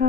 না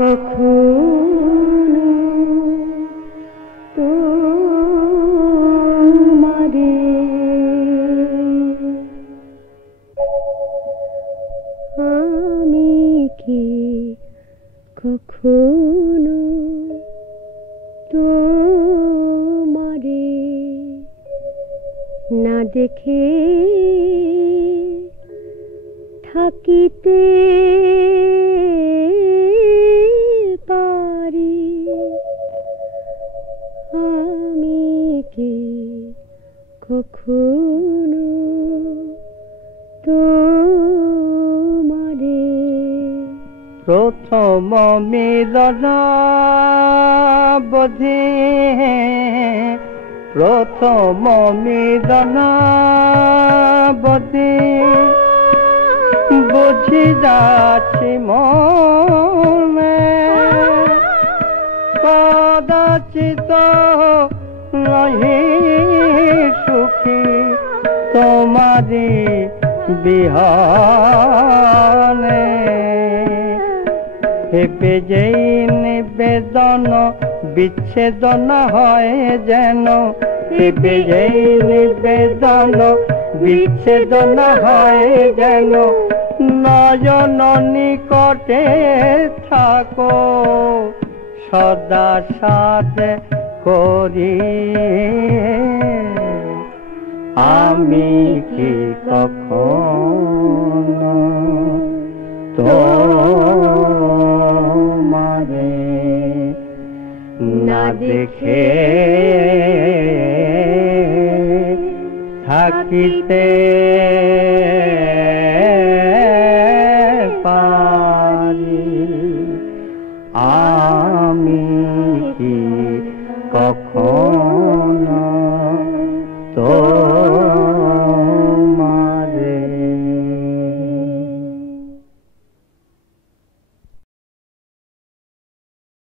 কখনো তোমারে। আমি কি কখনো তোমারে না দেখে থাকিতে আমি কি কখনো তোমারে প্রথম মিলন বোধে প্রথম মিলন বোধে বুঝি যাচ্ছি মনে কদাচিত নহি সুখী তোমারি বিহানে। হেপে যেই নিবেদন বিচ্ছেদন হয় যেন। হেপে যেই নিবেদন বিচ্ছেদন হয় যেন। নয়ন নিকটে থাকো। সদা সাথ করি। আমি কি কখনো তোমারে না দেখে থাকিতে পারি।